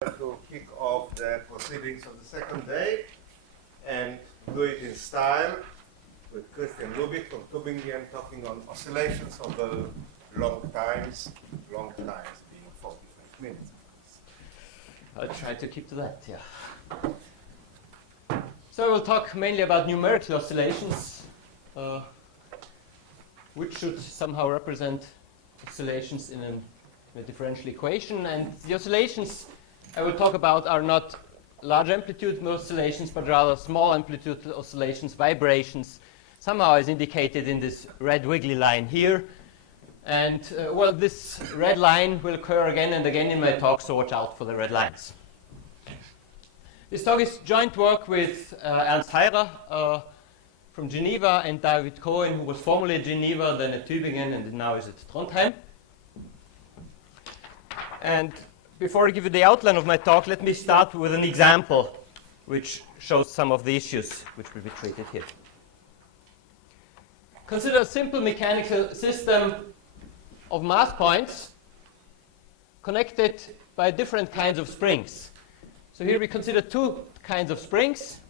To kick off the proceedings of the second day and do it in style with Christian Lubich from Tübingen talking on oscillations over long times being 45 minutes. I'll try to keep to that, yeah. So I will talk mainly about numerical oscillations, which should somehow represent oscillations in a differential equation. And the oscillations I will talk about are not large amplitude oscillations, but rather small amplitude oscillations, vibrations, somehow as indicated in this red wiggly line here. And well, this red line will occur again and again in my talk, so watch out for the red lines. This talk is joint work with Ernst Heirer from Geneva and David Cohen, who was formerly at Geneva, then at Tübingen, and now is at Trondheim. And before I give you the outline of my talk, let me start with an example which shows some of the issues which will be treated here. Consider a simple mechanical system of mass points connected by different kinds of springs. So here we consider two kinds of springs.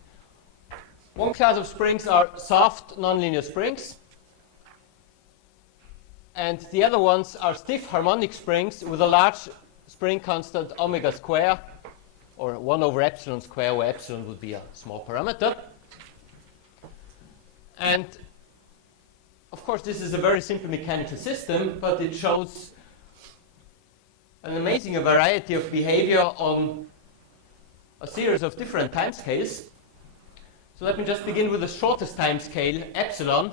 One class of springs are soft nonlinear springs, and the other ones are stiff harmonic springs with a large spring constant omega square, or 1 over epsilon square, where epsilon would be a small parameter. And of course, this is a very simple mechanical system, but it shows an amazing variety of behavior on a series of different timescales. So let me just begin with the shortest timescale, epsilon,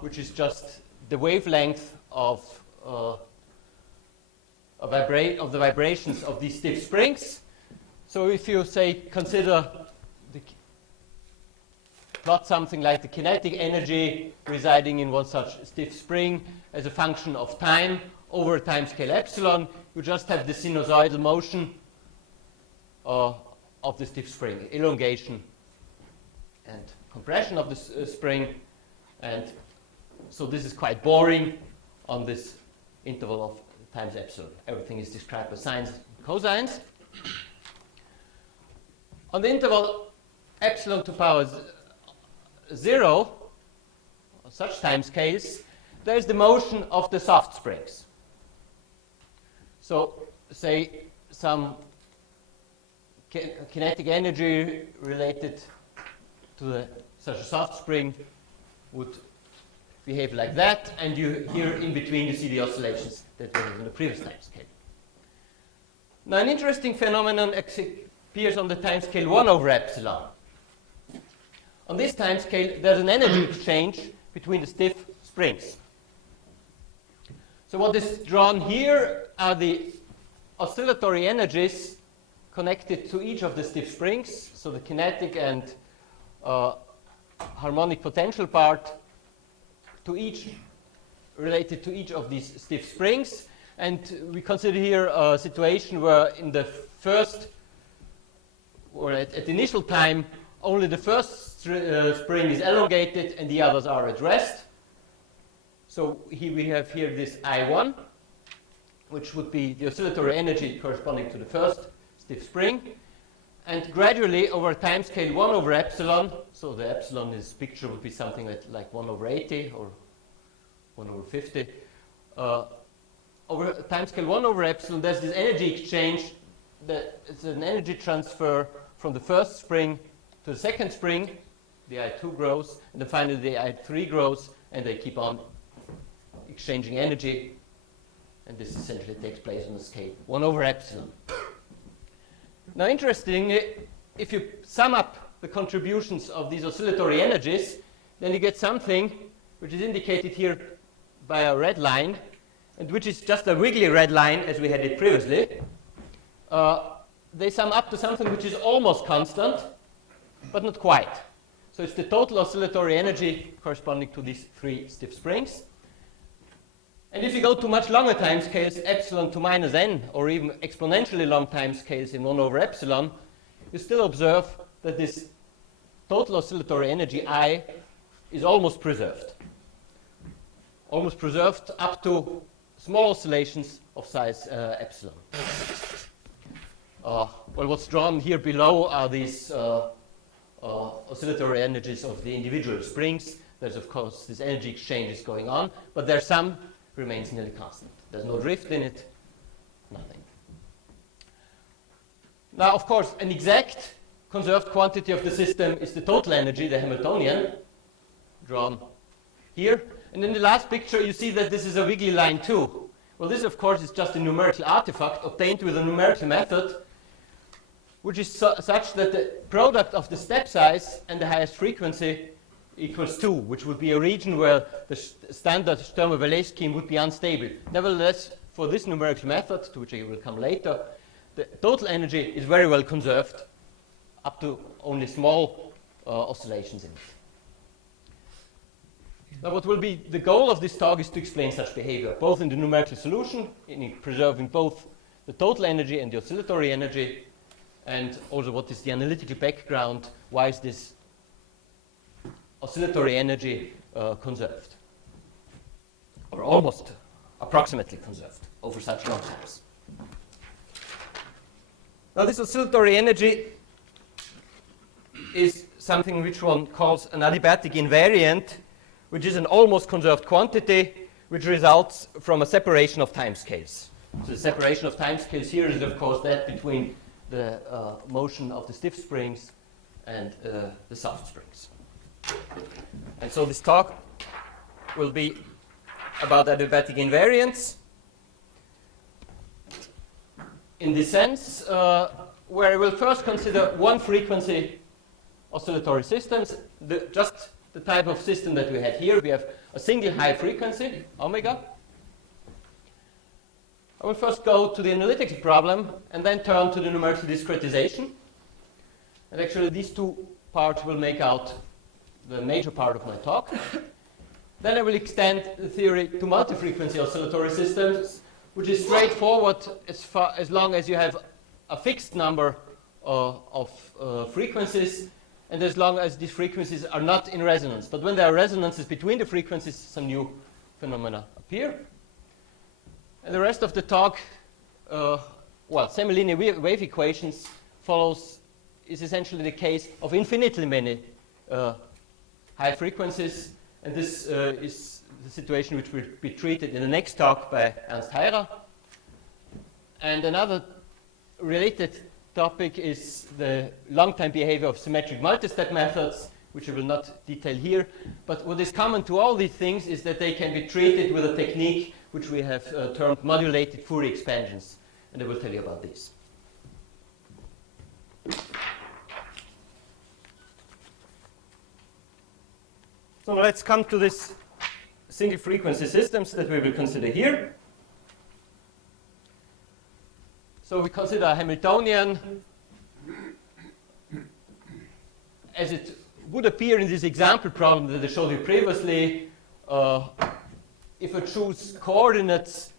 which is just the wavelength of the vibrations of these stiff springs. So if you say plot something like the kinetic energy residing in one such stiff spring as a function of time over a timescale epsilon, you just have the sinusoidal motion of the stiff spring, elongation and compression of the spring. And so this is quite boring on this interval of times epsilon. Everything is described by sines and cosines. On the interval epsilon to power 0, or such timescales, there is the motion of the soft springs. So say some kinetic energy related to such a soft spring would behave like that, and you here in between you see the oscillations that we had in the previous timescale. Now an interesting phenomenon appears on the timescale 1 over epsilon. On this timescale there's an energy exchange between the stiff springs. So what is drawn here are the oscillatory energies connected to each of the stiff springs, so the kinetic and harmonic potential part related to each of these stiff springs. And we consider here a situation where in the first, or at initial time, only the first spring is elongated and the others are at rest. So here we have here this I1, which would be the oscillatory energy corresponding to the first stiff spring. And gradually over a timescale 1 over epsilon, so the epsilon is picture would be something like 1 over 80 or 1 over 50. Over timescale 1 over epsilon, there's this energy exchange. It's an energy transfer from the first spring to the second spring. The I2 grows, and then finally the I3 grows, and they keep on exchanging energy. And this essentially takes place on the scale 1 over epsilon. Now, interestingly, if you sum up the contributions of these oscillatory energies, then you get something which is indicated here by a red line, and which is just a wiggly red line as we had it previously. They sum up to something which is almost constant, but not quite. So it's the total oscillatory energy corresponding to these three stiff springs. And if you go to much longer timescales, epsilon to minus n, or even exponentially long timescales in 1 over epsilon, you still observe that this total oscillatory energy I is almost preserved. Almost preserved up to small oscillations of size epsilon. Well, what's drawn here below are these oscillatory energies of the individual springs. There's, of course, this energy exchange is going on, but their sum remains nearly constant. There's no drift in it, nothing. Now, of course, an exact conserved quantity of the system is the total energy, the Hamiltonian, drawn here. And in the last picture, you see that this is a wiggly line too. Well, this, of course, is just a numerical artifact obtained with a numerical method, which is such that the product of the step size and the highest frequency equals 2, which would be a region where the standard Sturm-Liouville scheme would be unstable. Nevertheless, for this numerical method, to which I will come later, the total energy is very well conserved, up to only small oscillations in it. Now, what will be the goal of this talk is to explain such behavior, both in the numerical solution, in preserving both the total energy and the oscillatory energy, and also what is the analytical background, why is this oscillatory energy conserved, or almost approximately conserved over such long times. Now, this oscillatory energy is something which one calls an adiabatic invariant, which is an almost conserved quantity which results from a separation of timescales. So the separation of timescales here is, of course, that between the motion of the stiff springs and the soft springs. And so this talk will be about adiabatic invariance in the sense where I will first consider one frequency oscillatory systems, just the type of system that we had here. We have a single high frequency, omega. I will first go to the analytical problem and then turn to the numerical discretization. And actually these two parts will make out the major part of my talk. Then I will extend the theory to multi-frequency oscillatory systems, which is straightforward as long as you have a fixed number of frequencies, and as long as these frequencies are not in resonance. But when there are resonances between the frequencies, some new phenomena appear. And the rest of the talk, semi-linear wave equations is essentially the case of infinitely many high frequencies. And this is the situation which will be treated in the next talk by Ernst Heyrer. And another related topic is the long-time behavior of symmetric multistep methods, which I will not detail here. But what is common to all these things is that they can be treated with a technique which we have termed modulated Fourier expansions. And I will tell you about these. So let's come to this single frequency systems that we will consider here. So we consider a Hamiltonian as it would appear in this example problem that I showed you previously. If I choose coordinates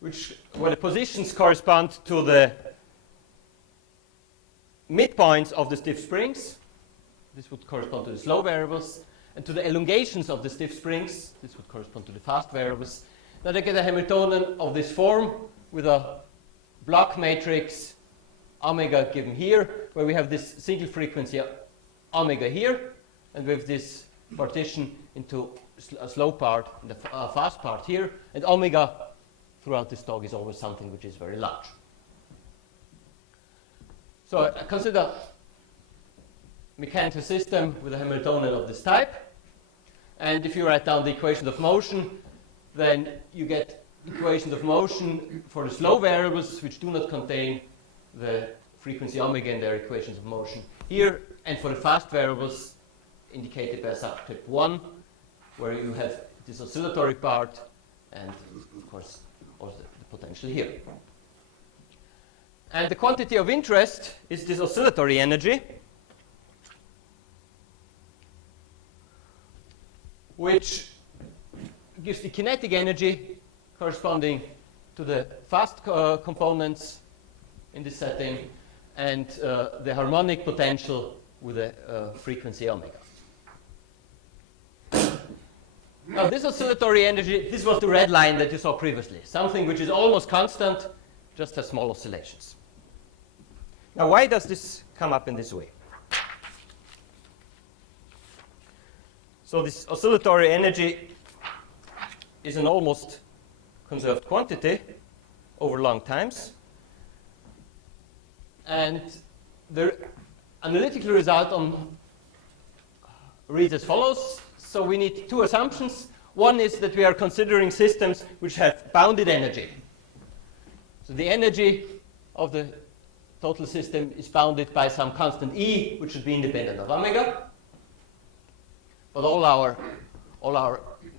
where the positions correspond to the midpoints of the stiff springs, this would correspond to the slow variables, and to the elongations of the stiff springs, this would correspond to the fast variables, then I get a Hamiltonian of this form with a block matrix omega given here, where we have this single frequency omega here, and we have this partition into a slow part and the fast part here, and omega throughout this talk is always something which is very large. So I consider mechanical system with a Hamiltonian of this type, and if you write down the equations of motion, then you get equations of motion for the slow variables which do not contain the frequency omega in their equations of motion here, and for the fast variables indicated by subscript 1, where you have this oscillatory part and of course also the potential here. And the quantity of interest is this oscillatory energy, which gives the kinetic energy corresponding to the fast components in this setting, and the harmonic potential with a frequency omega. Now this oscillatory energy, this was the red line that you saw previously. Something which is almost constant, just has small oscillations. Now why does this come up in this way? So this oscillatory energy is an almost conserved quantity over long times. And the analytical result reads as follows. So we need two assumptions. One is that we are considering systems which have bounded energy. So the energy of the total system is bounded by some constant E, which should be independent of omega. But all our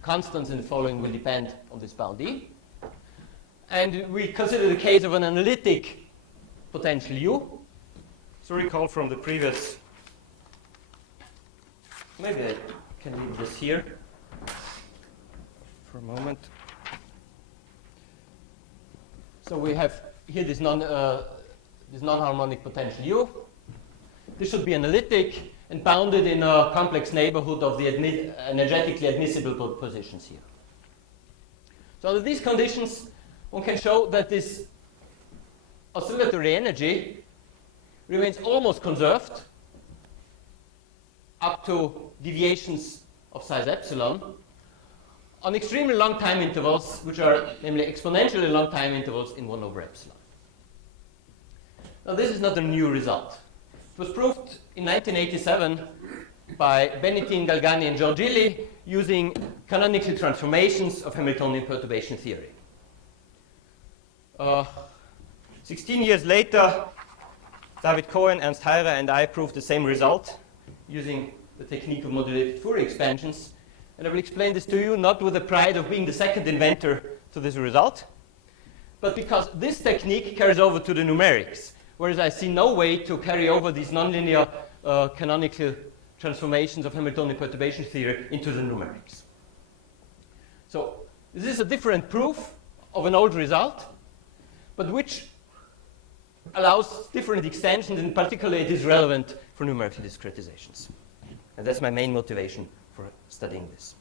constants in the following will depend on this bound E. And we consider the case of an analytic potential U. So recall from the previous, maybe I can leave this here for a moment. So we have here this non-harmonic potential U. This should be analytic and bounded in a complex neighborhood of the energetically admissible positions here. So under these conditions, one can show that this oscillatory energy remains almost conserved up to deviations of size epsilon on extremely long time intervals, which are namely exponentially long time intervals in 1 over epsilon. Now this is not a new result. It was proved in 1987 by Benettin, Galgani, and Giorgilli using canonical transformations of Hamiltonian perturbation theory. 16 years later, David Cohen, Ernst Heire, and I proved the same result using the technique of modulated Fourier expansions. And I will explain this to you not with the pride of being the second inventor to this result, but because this technique carries over to the numerics, whereas I see no way to carry over these nonlinear canonical transformations of Hamiltonian perturbation theory into the numerics. So this is a different proof of an old result, but which allows different extensions, and particularly it is relevant for numerical discretizations. And that's my main motivation for studying this.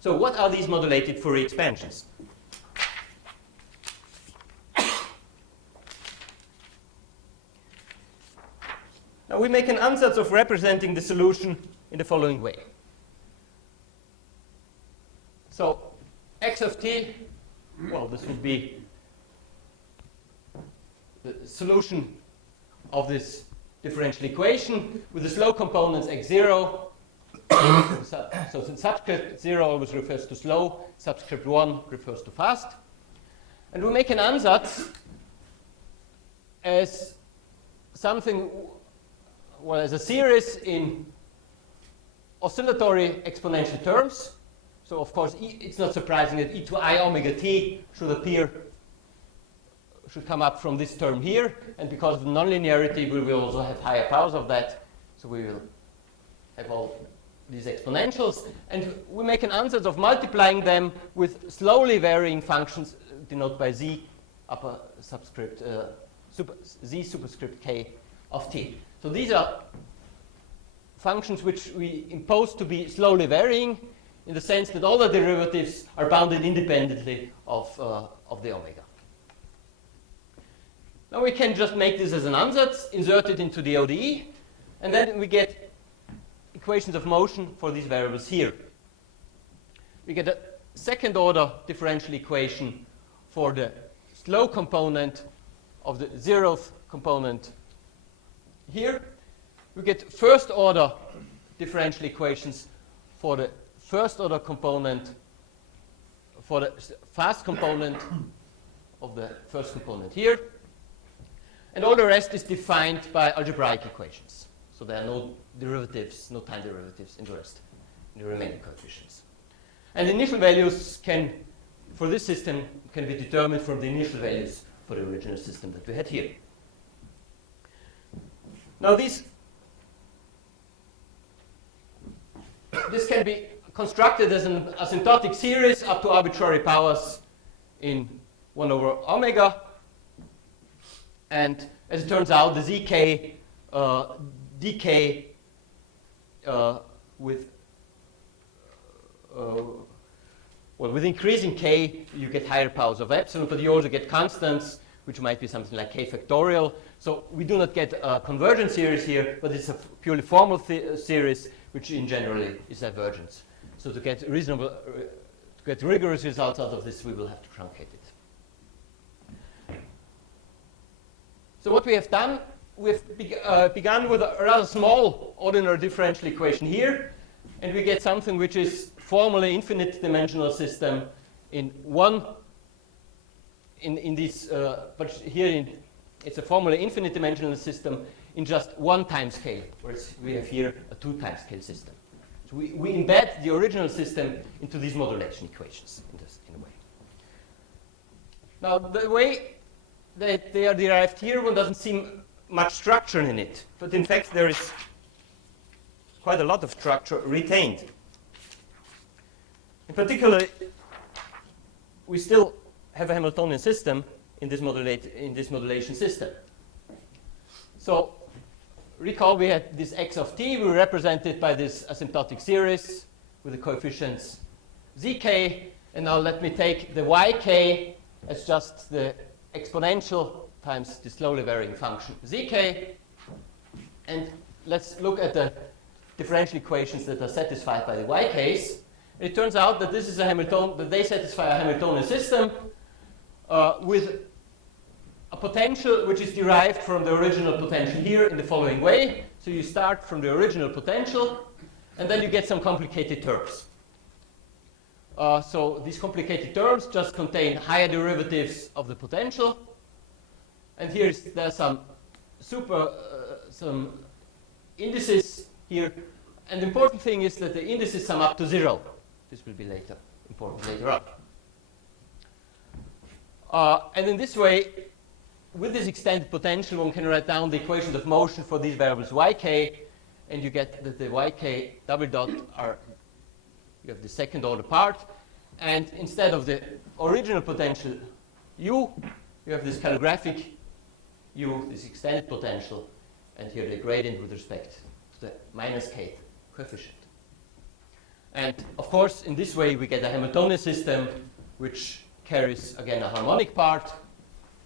So what are these modulated Fourier expansions? Now we make an ansatz of representing the solution in the following way. So x of t, well, this would be the solution of this differential equation with the slow components x0. So since subscript 0 always refers to slow, subscript 1 refers to fast. And we make an ansatz as something, well, as a series in oscillatory exponential terms. So of course, it's not surprising that e to I omega t should come up from this term here, and because of the nonlinearity, we will also have higher powers of that, so we will have all these exponentials, and we make an ansatz of multiplying them with slowly varying functions denoted by z upper subscript z superscript k of t. So these are functions which we impose to be slowly varying in the sense that all the derivatives are bounded independently of the omega. Now we can just make this as an ansatz, insert it into the ODE, and then we get equations of motion for these variables here. We get a second order differential equation for the slow component of the 0th component here. We get first order differential equations for the first order component, for the fast component of the first component here. And all the rest is defined by algebraic equations. So there are no derivatives, no time derivatives in the rest, in the remaining coefficients. And initial values for this system can be determined from the initial values for the original system that we had here. Now this can be constructed as an asymptotic series up to arbitrary powers in 1 over omega. And as it turns out, the zk decay with well, with increasing k, you get higher powers of epsilon, but you also get constants, which might be something like k factorial. So we do not get a convergent series here, but it's a purely formal series, which in general is divergence. So to get reasonable, to get rigorous results out of this, we will have to truncate it. So what we have done, we've begun with a rather small ordinary differential equation here, and we get something which is formally infinite dimensional system in one, in this, but here it's a formally infinite dimensional system in just one time scale, whereas we have here a 2 time scale system. So we embed the original system into these modulation equations in a way. Now, the way that they are derived here, one doesn't see much structure in it, but in fact there is quite a lot of structure retained. In particular, we still have a Hamiltonian system in this modulation system. So recall we had this x of t, we represent it by this asymptotic series with the coefficients zk, and now let me take the yk as just the exponential times the slowly varying function zk, and let's look at the differential equations that are satisfied by the yks. It turns out that this is a that they satisfy a Hamiltonian system with a potential which is derived from the original potential here in the following way. So you start from the original potential, and then you get some complicated terms. So these complicated terms just contain higher derivatives of the potential, and there's some some indices here. And the important thing is that the indices sum up to 0. This will be important later on. And in this way, with this extended potential, one can write down the equations of motion for these variables yk, and you get that the yk double dot are, you have the second order part, and instead of the original potential u, you have this calligraphic u, this extended potential, and here the gradient with respect to the minus k coefficient. And of course, in this way, we get a Hamiltonian system which carries again a harmonic part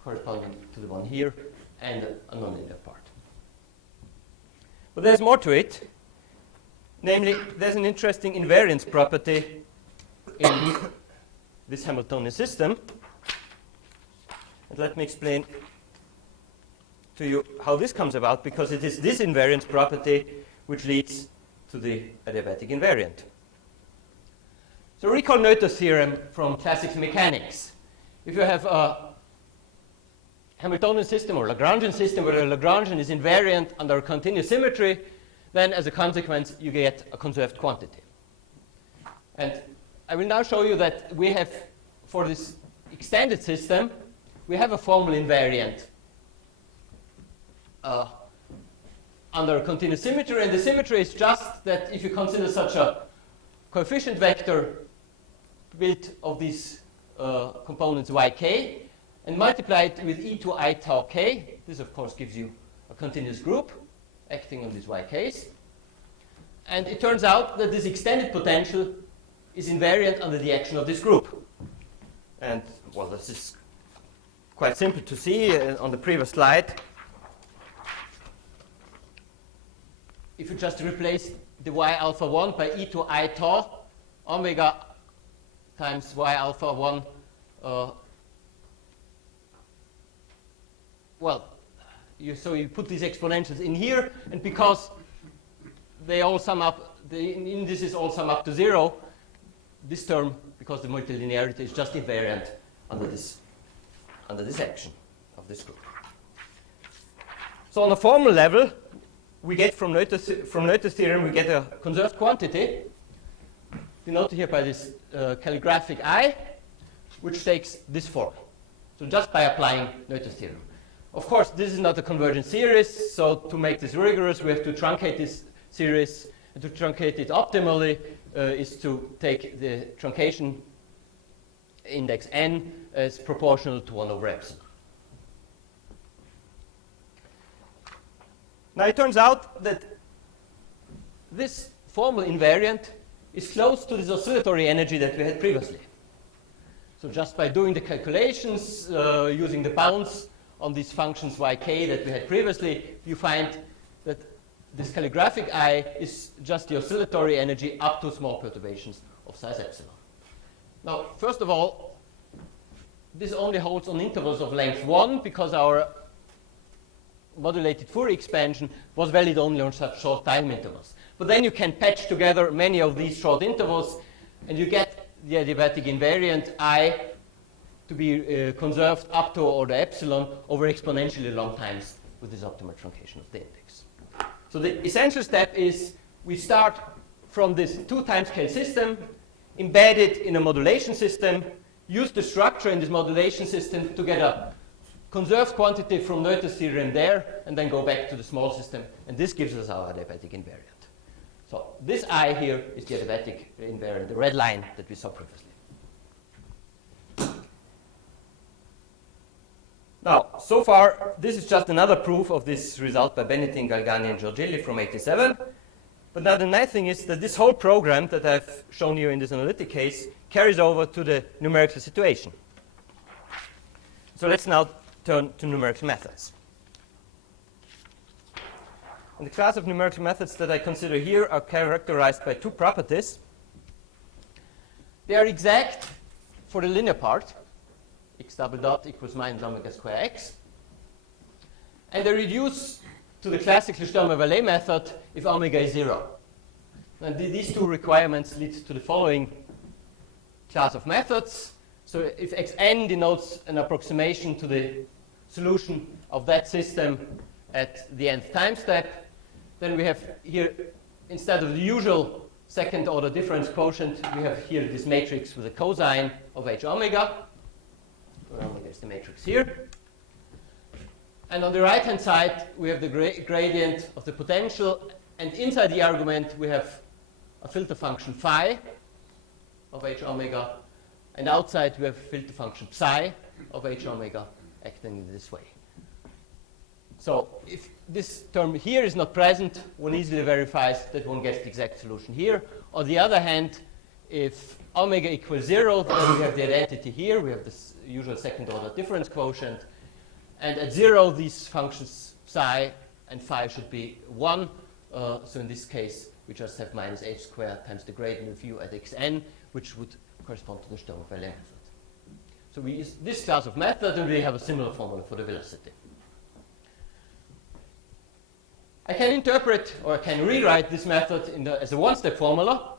corresponding to the one here and a nonlinear part. But there's more to it. Namely, there's an interesting invariance property in this Hamiltonian system. And let me explain to you how this comes about, because it is this invariance property which leads to the adiabatic invariant. So recall Noether's theorem from classical mechanics. If you have a Hamiltonian system or Lagrangian system where the Lagrangian is invariant under a continuous symmetry, then as a consequence you get a conserved quantity. And I will now show you that we have, for this extended system, we have a formal invariant under a continuous symmetry, and the symmetry is just that if you consider such a coefficient vector built of these components yk and multiply it with e to I tau k, this of course gives you a continuous group acting on these yks. And it turns out that this extended potential is invariant under the action of this group. And well, this is quite simple to see on the previous slide. If you just replace the y alpha 1 by e to I tau omega times y alpha 1, so you put these exponentials in here, and because they all sum up, the indices all sum up to 0, this term, because the multilinearity is just invariant under this action of this group. So on a formal level, we get from Noether's theorem, we get a conserved quantity, denoted here by this calligraphic I, which takes this form. So just by applying Noether's theorem. Of course, this is not a convergent series, so to make this rigorous, we have to truncate this series. And to truncate it optimally is to take the truncation index n as proportional to 1 over epsilon. Now it turns out that this formal invariant is close to this oscillatory energy that we had previously. So just by doing the calculations, using the bounds on these functions yk that we had previously, you find that this calligraphic I is just the oscillatory energy up to small perturbations of size epsilon. Now, first of all, this only holds on intervals of length 1 because our modulated Fourier expansion was valid only on such short time intervals. But then you can patch together many of these short intervals and you get the adiabatic invariant I to be conserved up to order epsilon over exponentially long times with this optimal truncation of the index. So the essential step is we start from this 2 timescale system, embed it in a modulation system, use the structure in this modulation system to get a conserved quantity from Noether's theorem there, and then go back to the small system, and this gives us our adiabatic invariant. So this I here is the adiabatic invariant, the red line that we saw previously. Now, so far, this is just another proof of this result by Benetin, Galgani, and Giorgelli from '87. But now the nice thing is that this whole program that I've shown you in this analytic case carries over to the numerical situation. So let's now turn to numerical methods. And the class of numerical methods that I consider here are characterized by 2 properties. They are exact for the linear part, x double dot equals minus omega square x. And they reduce to the classical Sturmer-Vallée method if omega is 0. And these 2 requirements lead to the following class of methods. So if xn denotes an approximation to the solution of that system at the nth time step, then we have here, instead of the usual second order difference quotient, we have here this matrix with a cosine of h omega. Where omega is the matrix here. And on the right-hand side, we have the gradient of the potential. And inside the argument, we have a filter function phi of h omega. And outside, we have filter function psi of h omega acting in this way. So if this term here is not present, one easily verifies that one gets the exact solution here. On the other hand, if omega equals 0, then we have the identity here. We have this usual second order difference quotient. And at 0, these functions psi and phi should be 1. So in this case, we just have minus h squared times the gradient of u at xn, which would correspond to the Sturmer-Vallée method. So we use this class of method, and we have a similar formula for the velocity. I can interpret, or I can rewrite this method as a one-step formula,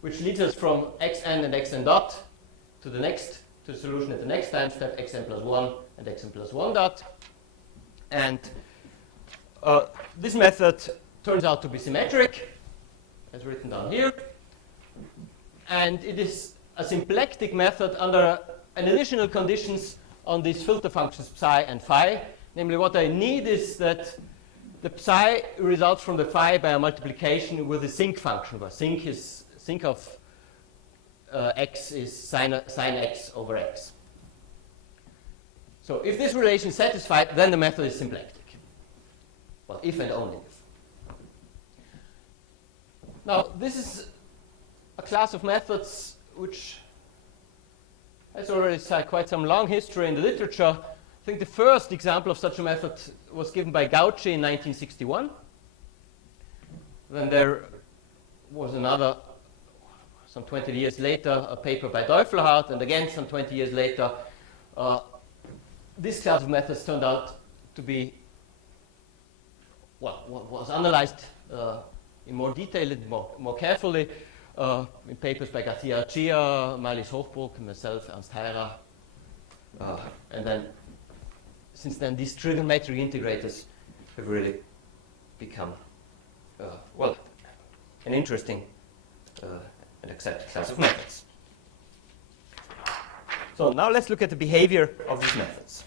which leads us from xn and xn dot to the solution at the next time step, xn plus 1 and xn plus 1 dot. And this method turns out to be symmetric, as written down here. And it is a symplectic method under an additional conditions on these filter functions psi and phi. Namely, what I need is that the psi results from the phi by a multiplication with the sinc function, where sinc of x is sine x over x. So if this relation is satisfied, then the method is symplectic. Well, if and only if. Now, this is a class of methods which has already quite some long history in the literature. I think the first example of such a method was given by Gauci in 1961. Then there was another, some 20 years later, a paper by Teufelhardt, and again some 20 years later, this class of methods turned out to be, well, was analyzed in more detail and more carefully in papers by Garcia-Chia, Marlies Hochburg, myself, Ernst Heyrer, and then since then these trigonometric integrators have really become, well, an interesting and accepted class of methods. So now let's look at the behavior of these methods.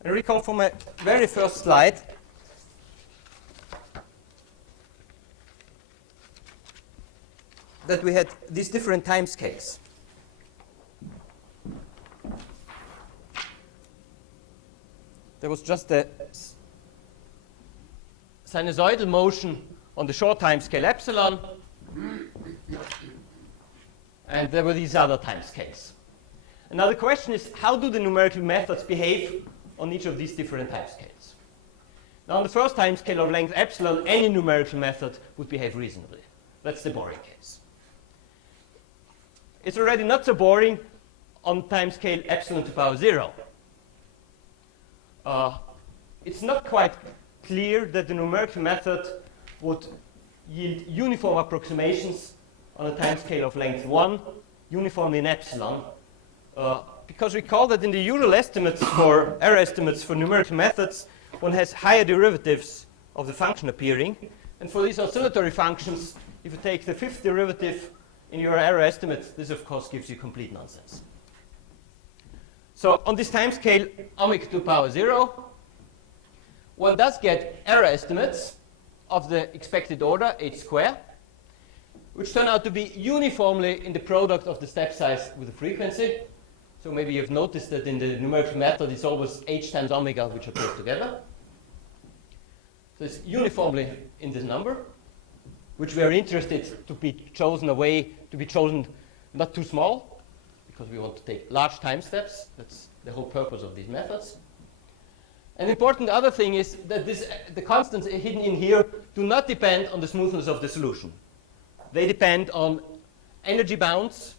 And recall from my very first slide that we had these different time scales. There was just a sinusoidal motion on the short time scale epsilon, And there were these other timescales. And now the question is, how do the numerical methods behave on each of these different timescales? Now, on the first timescale of length epsilon, any numerical method would behave reasonably. That's the boring case. It's already not so boring on timescale epsilon to power 0. It's not quite clear that the numerical method would yield uniform approximations on a timescale of length 1, uniformly in epsilon. Because recall that in the usual estimates for error estimates for numerical methods, one has higher derivatives of the function appearing. And for these oscillatory functions, if you take the fifth derivative in your error estimate, this of course gives you complete nonsense. So on this timescale, omega to power 0, one does get error estimates of the expected order, h square, which turn out to be uniformly in the product of the step size with the frequency. So maybe you've noticed that in the numerical method, it's always h times omega, which appears together. So it's uniformly in this number, which we are interested to be chosen away, to be chosen not too small, because we want to take large time steps. That's the whole purpose of these methods. An important other thing is that the constants hidden in here do not depend on the smoothness of the solution. They depend on energy bounds,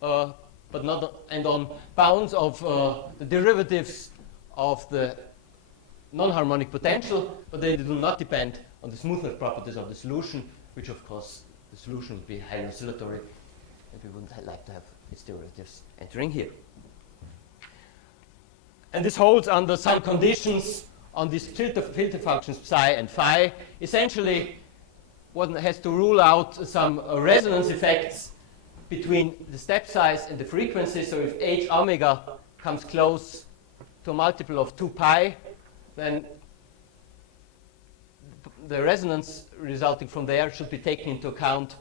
but not and on bounds of the derivatives of the non-harmonic potential, but they do not depend on the smoothness properties of the solution, which of course the solution would be highly oscillatory, and we wouldn't like to have its derivatives entering here. And this holds under some conditions on these filter functions psi and phi. Essentially, one has to rule out some resonance effects between the step size and the frequency. So if h omega comes close to a multiple of 2 pi, then the resonance resulting from there should be taken into account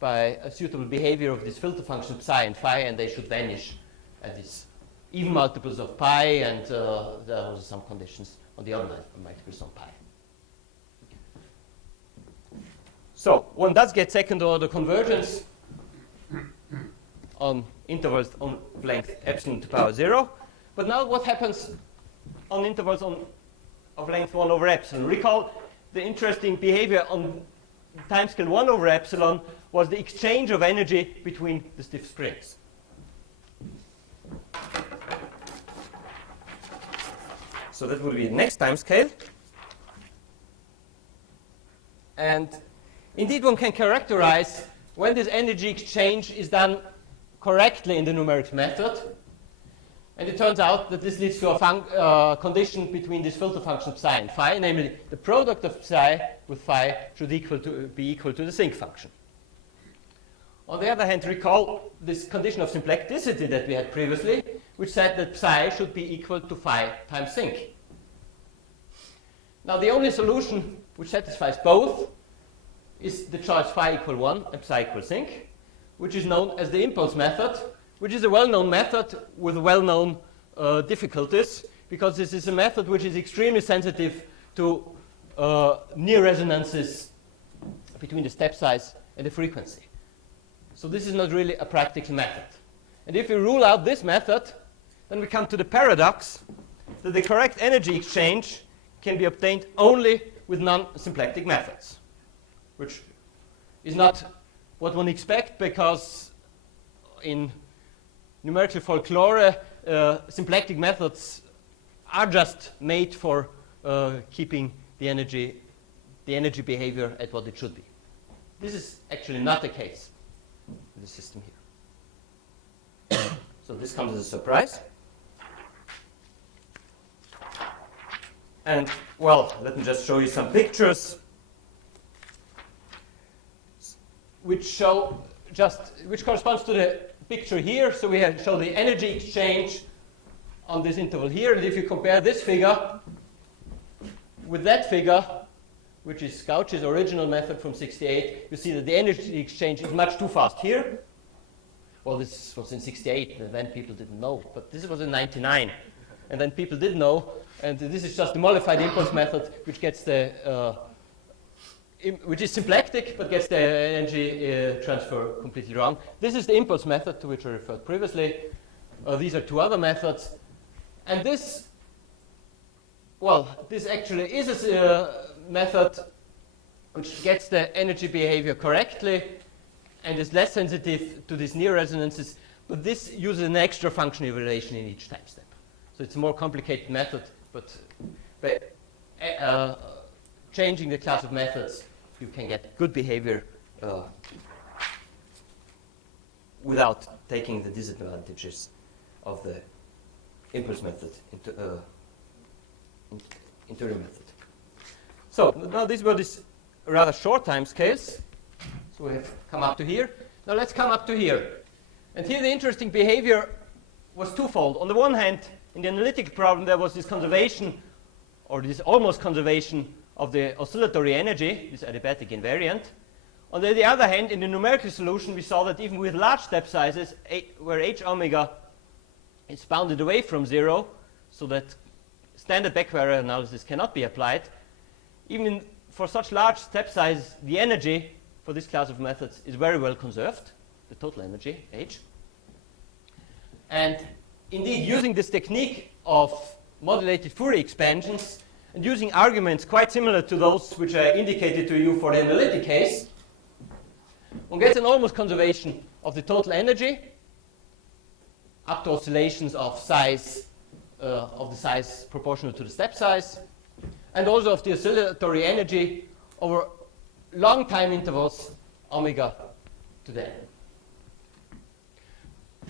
by a suitable behavior of this filter function psi and phi, and they should vanish at these even multiples of pi, and there are some conditions on the other multiples on pi. So one does get second order convergence on intervals of length epsilon to power 0. But now what happens on intervals of length 1 over epsilon? Recall the interesting behavior on timescale 1 over epsilon was the exchange of energy between the stiff springs. So that would be the next timescale. And indeed, one can characterize when this energy exchange is done correctly in the numerical method. And it turns out that this leads to a condition between this filter function psi and phi, namely the product of psi with phi should be equal to the sinc function. On the other hand, recall this condition of symplecticity that we had previously, which said that psi should be equal to phi times sinc. Now the only solution which satisfies both is the choice phi equal 1 and psi equal sinc, which is known as the impulse method, which is a well-known method with well-known difficulties, because this is a method which is extremely sensitive to near resonances between the step size and the frequency. So this is not really a practical method. And if we rule out this method, then we come to the paradox that the correct energy exchange can be obtained only with non-symplectic methods, which is not what one expects, because in numerical folklore, symplectic methods are just made for keeping the energy behavior at what it should be. This is actually not the case in the system here. So this comes as a surprise. And, well, let me just show you some pictures which corresponds to the picture here. So we show the energy exchange on this interval here. And if you compare this figure with that figure, which is Gauch's original method from 68, you see that the energy exchange is much too fast here. Well, this was in 68, and then people didn't know. But this was in 99, and then people did know. And this is just the modified impulse method, which gets the which is symplectic but gets the energy transfer completely wrong. This is the impulse method to which I referred previously. These are two other methods. And this, well, this actually is a method which gets the energy behavior correctly and is less sensitive to these near resonances, but this uses an extra function evaluation in each time step. So it's a more complicated method, but by changing the class of methods, you can get good behavior without taking the disadvantages of the impulse method into the method. So now these were these rather short time scales. So we have come up to here. Now let's come up to here. And here the interesting behavior was twofold. On the one hand, in the analytic problem, there was this conservation, or this almost conservation, of the oscillatory energy, this adiabatic invariant. On the other hand, in the numerical solution, we saw that even with large step sizes, where h omega is bounded away from 0, so that standard backvariant analysis cannot be applied, even for such large step size, the energy for this class of methods is very well conserved, the total energy, h. And indeed, using this technique of modulated Fourier expansions and using arguments quite similar to those which I indicated to you for the analytic case, one gets an almost conservation of the total energy up to oscillations of size, of the size proportional to the step size, and also of the oscillatory energy over long time intervals, omega to the n.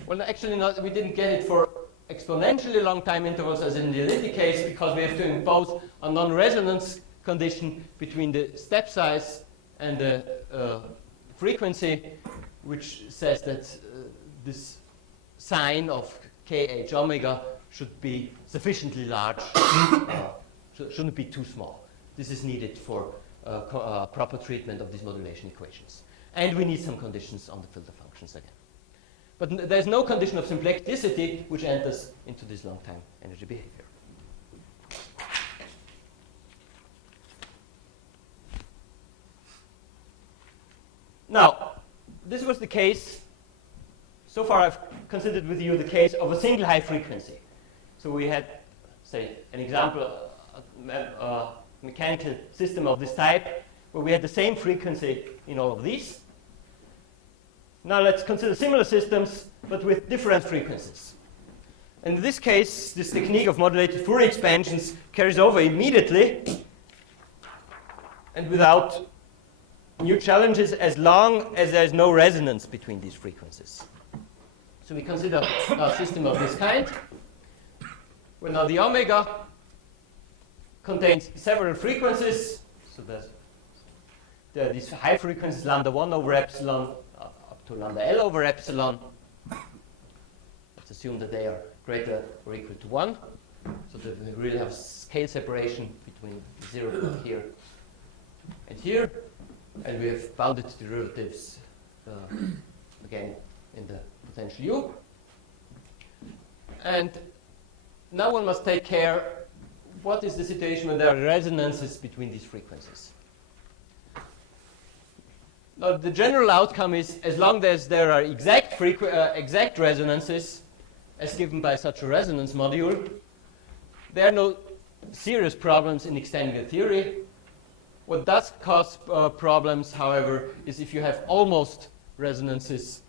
Well, actually, we didn't get it for exponentially long time intervals as in the analytic case, because we have to impose a non-resonance condition between the step size and the frequency, which says that this sign of kh omega should be sufficiently large, shouldn't be too small. This is needed for proper treatment of these modulation equations. And we need some conditions on the filter functions again. But there's no condition of symplecticity which enters into this long time energy behavior. Now, this was the case. So far, I've considered with you the case of a single high frequency. So we had, say, an example, a mechanical system of this type, where we had the same frequency in all of these. Now let's consider similar systems, but with different frequencies. In this case, this technique of modulated Fourier expansions carries over immediately and without new challenges, as long as there is no resonance between these frequencies. So we consider a system of this kind, where now the omega contains several frequencies. So there are these high frequencies, lambda 1 over epsilon, up to lambda L over epsilon. Let's assume that they are greater or equal to 1. So that we really have scale separation between 0 here and here. And we have bounded derivatives again in the potential U. And now one must take care, what is the situation when there are resonances between these frequencies? Now, the general outcome is, as long as there are exact resonances, as given by such a resonance module, there are no serious problems in extending the theory. What does cause problems, however, is if you have almost resonances,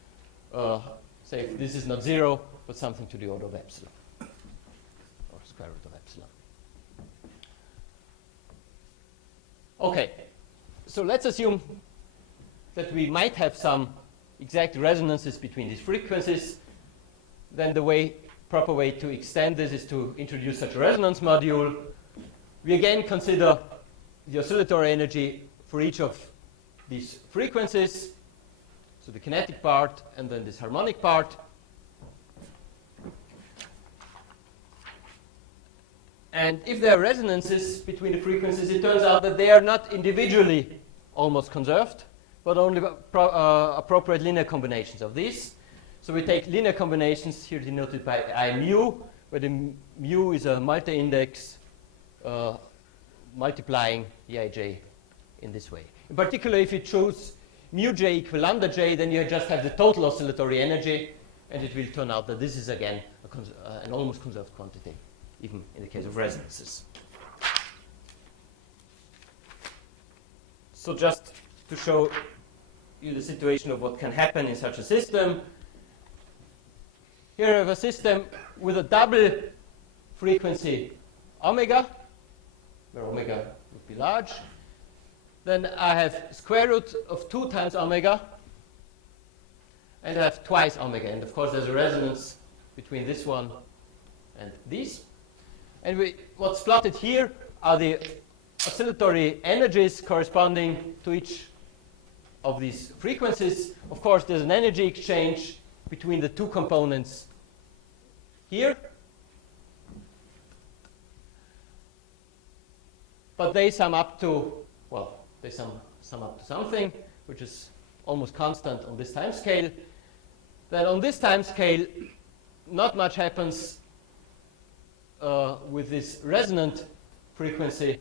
say if this is not 0, but something to the order of epsilon, or square root of epsilon. Okay, so let's assume that we might have some exact resonances between these frequencies. Then the proper way to extend this is to introduce such a resonance module. We again consider the oscillatory energy for each of these frequencies, so the kinetic part and then this harmonic part. And if there are resonances between the frequencies, it turns out that they are not individually almost conserved, but only appropriate linear combinations of these. So we take linear combinations, here denoted by I mu, where the mu is a multi-index multiplying the ij in this way. In particular, if you choose mu j equal lambda j, then you just have the total oscillatory energy, and it will turn out that this is again an almost conserved quantity, even in the case of resonances. So just to show you the situation of what can happen in such a system, here I have a system with a double frequency omega, where omega would be large. Then I have square root of 2 times omega, and I have twice omega. And of course, there's a resonance between this one and these. And what's plotted here are the oscillatory energies corresponding to each of these frequencies. Of course, there's an energy exchange between the two components here. But they sum up to, well, they sum up to something which is almost constant on this time scale. Then on this time scale, not much happens with this resonant frequency.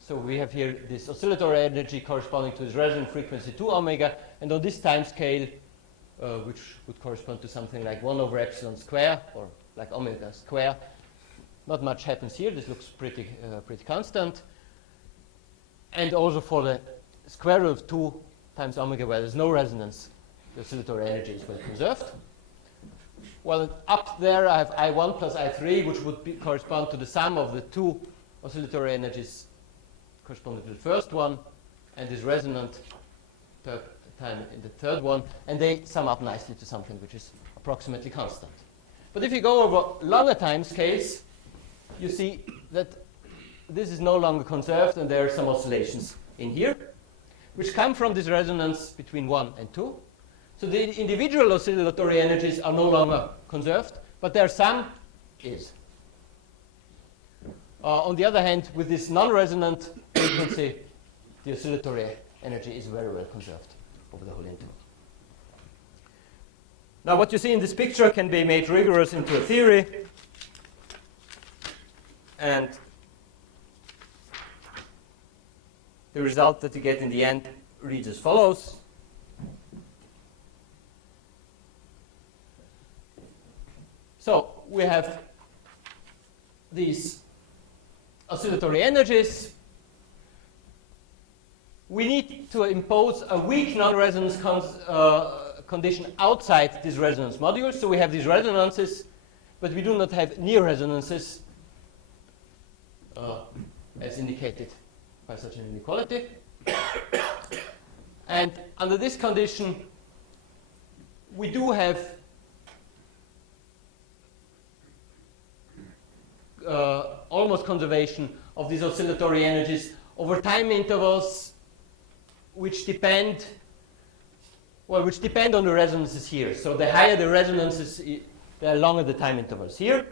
So we have here this oscillatory energy corresponding to this resonant frequency 2 omega, and on this time scale, which would correspond to something like 1 over epsilon square, or like omega square, not much happens here. This looks pretty constant. And also for the square root of 2 times omega, where there's no resonance, the oscillatory energy is well conserved. Well, up there I have I1 plus I3, which would correspond to the sum of the two oscillatory energies corresponding to the first one, and this resonant time in the third one, and they sum up nicely to something which is approximately constant. But if you go over longer time scales, you see that this is no longer conserved, and there are some oscillations in here, which come from this resonance between 1 and 2. So the individual oscillatory energies are no longer conserved, but there are some is. On the other hand, with this non-resonant frequency, the oscillatory energy is very well conserved over the whole interval. Now, what you see in this picture can be made rigorous into a theory, and the result that you get in the end reads as follows. So we have these oscillatory energies. We need to impose a weak non-resonance condition outside this resonance module. So we have these resonances, but we do not have near resonances as indicated by such an inequality. And under this condition, we do have almost conservation of these oscillatory energies over time intervals which depend on the resonances here. So the higher the resonances, the longer the time intervals here.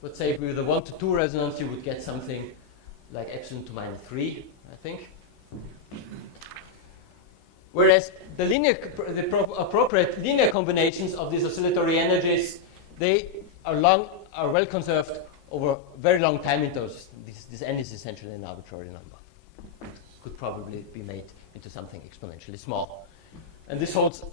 Let's say with a 1 to 2 resonance, you would get something like epsilon to minus 3, I think. Whereas the appropriate linear combinations of these oscillatory energies, they are well conserved over very long time intervals. This n is essentially an arbitrary number. It could probably be made into something exponentially small. And this holds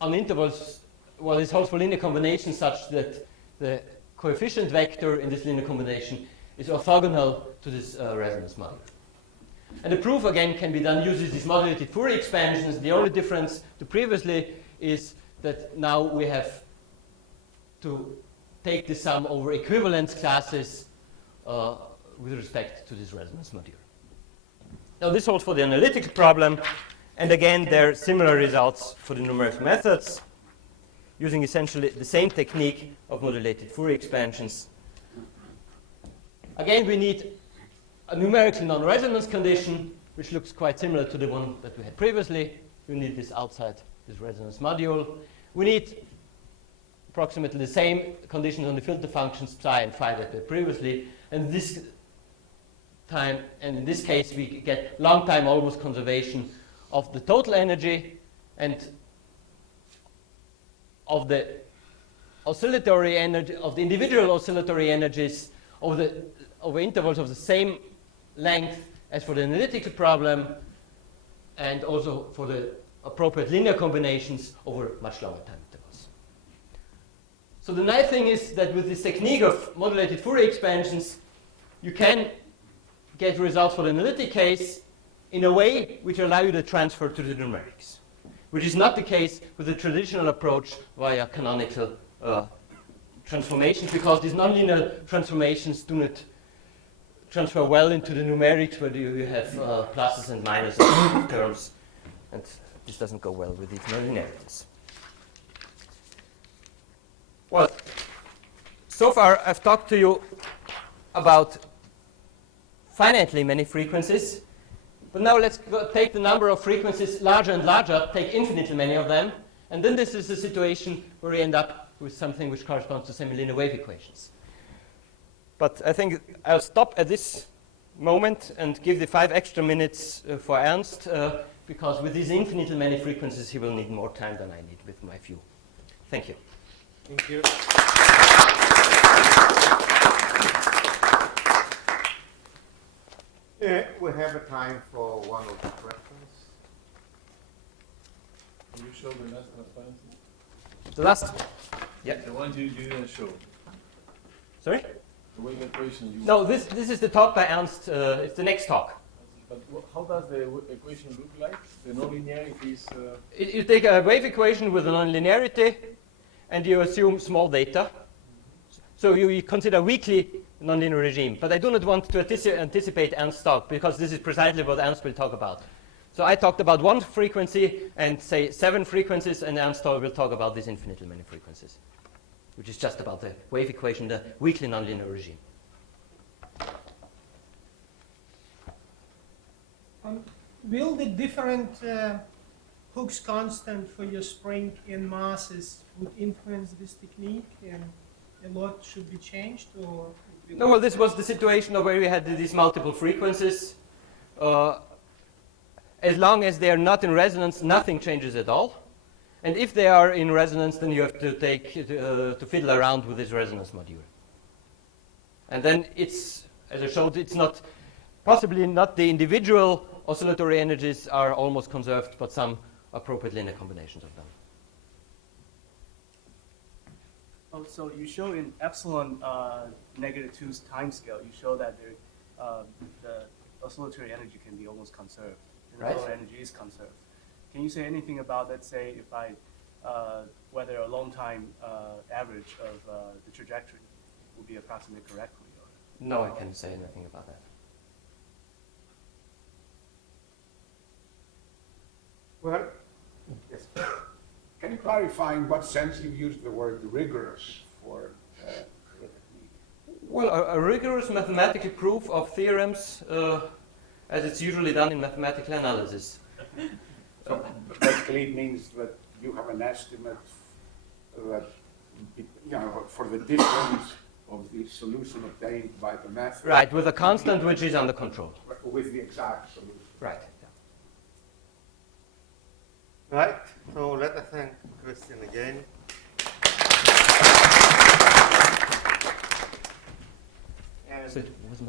on intervals, well, this holds for linear combinations such that the coefficient vector in this linear combination is orthogonal to this resonance module. And the proof, again, can be done using these modulated Fourier expansions. The only difference to previously is that now we have to take the sum over equivalence classes with respect to this resonance module. Now, this holds for the analytical problem. And again, there are similar results for the numerical methods, using essentially the same technique of modulated Fourier expansions. Again, we need a numerical non-resonance condition, which looks quite similar to the one that we had previously. We need this outside this resonance module. We need approximately the same conditions on the filter functions psi and phi that we had previously. And this time, and in this case, we get long time almost conservation of the total energy and of the oscillatory energy, of the individual oscillatory energies over intervals of the same length as for the analytical problem. and also for the appropriate linear combinations over much longer time intervals. So the nice thing is that with this technique of modulated Fourier expansions, you can get results for the analytic case in a way which allow you to transfer to the numerics, which is not the case with the traditional approach via canonical transformations, because these nonlinear transformations do not transfer well into the numerics, where you have pluses and minuses terms, and this doesn't go well with these nonlinearities. Well, so far I've talked to you about finitely many frequencies, but now let's take the number of frequencies larger and larger, take infinitely many of them, and then this is a situation where we end up with something which corresponds to semi-linear wave equations. But I think I'll stop at this moment and give the 5 extra minutes for Ernst, because with these infinitely many frequencies he will need more time than I need with my view. Thank you. Thank you. We have a time for 1 or 2 questions. Can you show the last transparency? The last? Yeah. The one you didn't show. Sorry? The wave equation you... No, this is the talk by Ernst. It's the next talk. But how does the equation look like? The nonlinearity is... You take a wave equation with a nonlinearity, and you assume small data. So you consider weakly nonlinear regime. But I do not want to anticipate Ernst's talk, because this is precisely what Ernst will talk about. So I talked about 1 frequency and say 7 frequencies, and Ernst will talk about these infinitely many frequencies, which is just about the wave equation, the weakly nonlinear regime. Will the different Hooke's constant for your spring in masses would influence this technique, and a lot should be changed, or? No, well, this was the situation of where we had these multiple frequencies. As long as they are not in resonance, nothing changes at all. And if they are in resonance, then you have to take to fiddle around with this resonance module. And then it's, as I showed, it's not possibly not the individual oscillatory energies are almost conserved, but some appropriate linear combinations of them. Oh, so you show in epsilon -2's time scale, you show that the oscillatory energy can be almost conserved. And the Right. lower energy is conserved. Can you say anything about, let's say, if whether a long time average of the trajectory will be approximated correctly? Or? No, I can't say anything about that. Well, yes. Can you clarify in what sense you use the word rigorous for the technique? Well, a rigorous mathematical proof of theorems, as it's usually done in mathematical analysis. So basically it means that you have an estimate that, for the difference of the solution obtained by the method. Right, with a constant which is under control. With the exact solution. Right. Right, so let us thank Christian again. And So it was